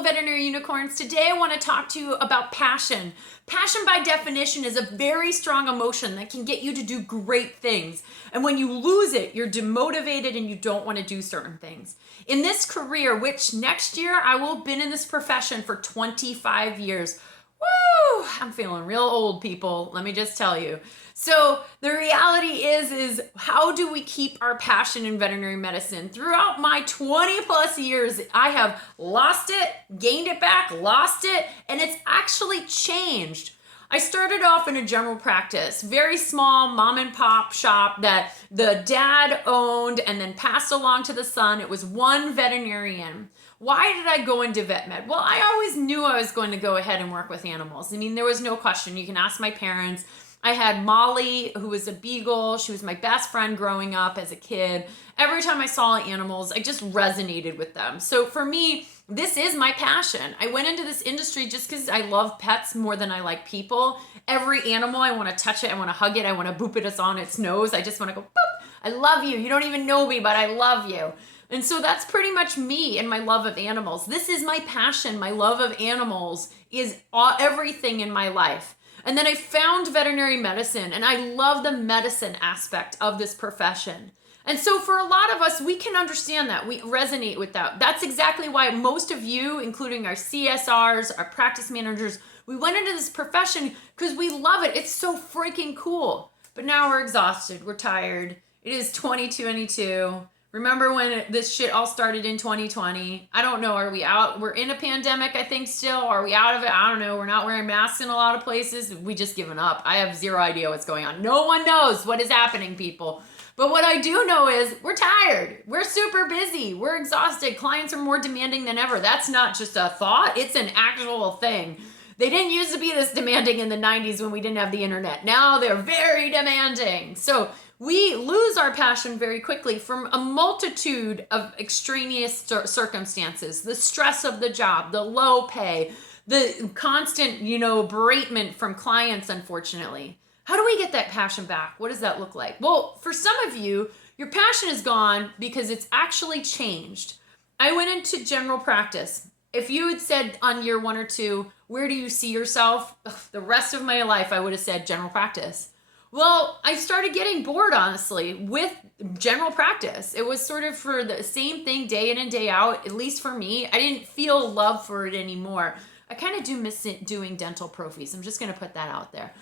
Hello, veterinary unicorns. Today I want to talk to you about passion. Passion by definition is a very strong emotion that can get you to do great things. And when you lose it, you're demotivated and you don't want to do certain things. In this career, which next year I will have been in this profession for 25 years. Woo! I'm feeling real old, people. Let me just tell you. So the reality is how do we keep our passion in veterinary medicine? Throughout my 20 plus years, I have lost it, gained it back, lost it, and it's actually changed. I started off in a general practice, very small mom and pop shop that the dad owned and then passed along to the son. It was one veterinarian. Why did I go into vet med? Well, I always knew I was going to go ahead and work with animals. I mean, there was no question. You can ask my parents. I had Molly, who was a beagle. She was my best friend growing up as a kid. Every time I saw animals, I just resonated with them. So for me, this is my passion. I went into this industry just because I love pets more than I like people. Every animal, I want to touch it. I want to hug it. I want to boop it on its nose. I just want to go, boop. I love you. You don't even know me, but I love you. And so that's pretty much me and my love of animals. This is my passion. My love of animals is everything in my life. And then I found veterinary medicine, and I love the medicine aspect of this profession. And so for a lot of us, we can understand that. We resonate with that. That's exactly why most of you, including our CSRs, our practice managers, we went into this profession because we love it. It's so freaking cool. But now we're exhausted. We're tired. It is 2022. Remember when this shit all started in 2020? I don't know. Are we out? We're in a pandemic, I think, still. Are we out of it? I don't know. We're not wearing masks in a lot of places. We just given up. I have zero idea what's going on. No one knows what is happening, people. But what I do know is we're tired. We're super busy. We're exhausted. Clients are more demanding than ever. That's not just a thought. It's an actual thing. They didn't used to be this demanding in the 90s when we didn't have the internet. Now they're very demanding. So we lose our passion very quickly from a multitude of extraneous circumstances, the stress of the job, the low pay, the constant, beratement from clients, unfortunately. How do we get that passion back? What does that look like? Well, for some of you, your passion is gone because it's actually changed. I went into general practice. If you had said on year 1 or 2, where do you see yourself? The rest of my life, I would have said general practice. Well, I started getting bored, honestly, with general practice. It was sort of for the same thing day in and day out, at least for me. I didn't feel love for it anymore. I kind of do miss doing dental prophies. I'm just going to put that out there.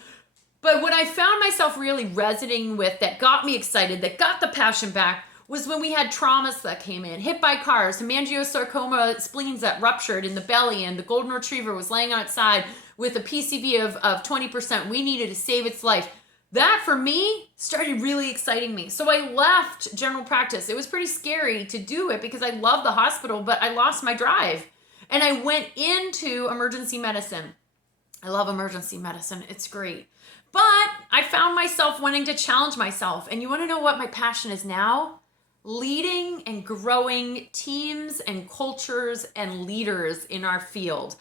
But what I found myself really resonating with that got me excited, that got the passion back, was when we had traumas that came in, hit by cars, hemangiosarcoma spleens that ruptured in the belly, and the golden retriever was laying on its side with a PCV of 20%. We needed to save its life. That, for me, started really exciting me. So I left general practice. It was pretty scary to do it because I love the hospital, but I lost my drive. And I went into emergency medicine. I love emergency medicine. It's great. But I found myself wanting to challenge myself. And you want to know what my passion is now? Leading and growing teams and cultures and leaders in our field.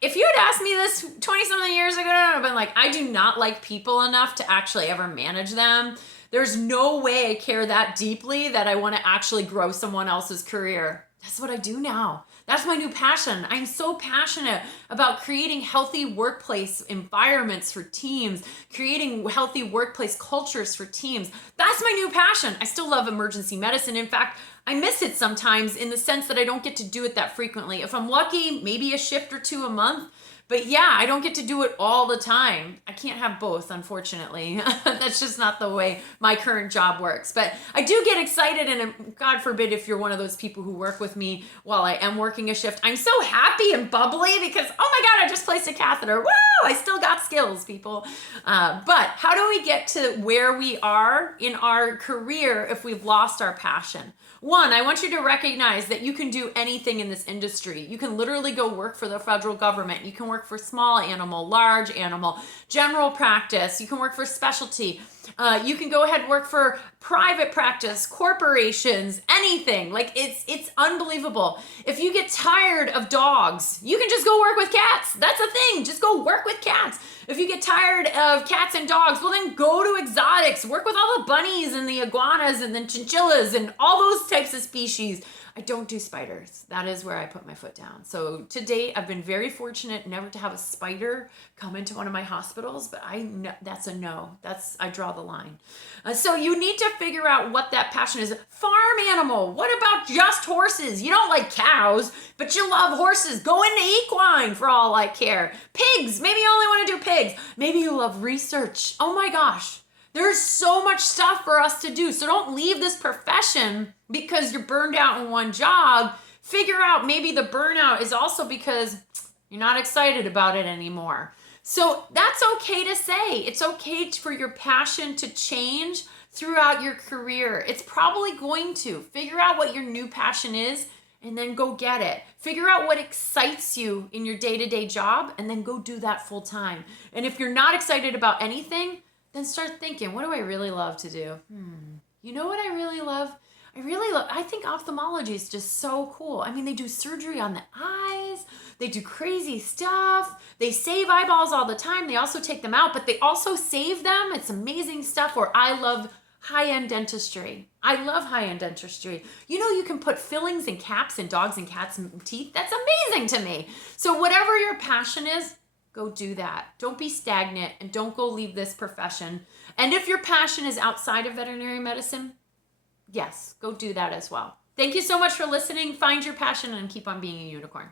If you had asked me this 20-something years ago, I would have been like, I do not like people enough to actually ever manage them. There's no way I care that deeply that I want to actually grow someone else's career. That's what I do now. That's my new passion. I'm so passionate about creating healthy workplace environments for teams, creating healthy workplace cultures for teams. That's my new passion. I still love emergency medicine. In fact, I miss it sometimes in the sense that I don't get to do it that frequently. If I'm lucky, maybe a shift or 2 a month. But yeah, I don't get to do it all the time. I can't have both, unfortunately. That's just not the way my current job works. But I do get excited, and God forbid if you're one of those people who work with me while I am working a shift. I'm so happy and bubbly because, oh my God, I just placed a catheter. Woo! I still got skills, people. But how do we get to where we are in our career if we've lost our passion? One, I want you to recognize that you can do anything in this industry. You can literally go work for the federal government. You can work for small animal, large animal, general practice. You can work for specialty. You can go ahead and work for private practice, corporations, anything. Like it's unbelievable. If you get tired of dogs, you can just go work with cats. That's a thing. Just go work with cats. If you get tired of cats and dogs, well then go to exotics. Work with all the bunnies and the iguanas and the chinchillas and all those types of species. I don't do spiders. That is where I put my foot down. So to date, I've been very fortunate never to have a spider come into one of my hospitals, but I know that's a no. I draw the line. So you need to figure out what that passion is. Farm animal. What about just horses? You don't like cows, but you love horses. Go into equine for all I care. Pigs. Maybe you only want to do pigs. Maybe you love research. Oh my gosh. There's so much stuff for us to do. So don't leave this profession because you're burned out in one job. Figure out maybe the burnout is also because you're not excited about it anymore. So that's okay to say. It's okay for your passion to change throughout your career. It's probably going to. Figure out what your new passion is and then go get it. Figure out what excites you in your day-to-day job and then go do that full time. And if you're not excited about anything, then start thinking, what do I really love to do? You know what I really love? I think ophthalmology is just so cool. I mean, they do surgery on the eyes. They do crazy stuff. They save eyeballs all the time. They also take them out, but they also save them. It's amazing stuff. Or I love high-end dentistry. I love high-end dentistry. You know, you can put fillings and caps in dogs and cats' teeth. That's amazing to me. So whatever your passion is, go do that. Don't be stagnant and don't go leave this profession. And if your passion is outside of veterinary medicine, yes, go do that as well. Thank you so much for listening. Find your passion and keep on being a unicorn.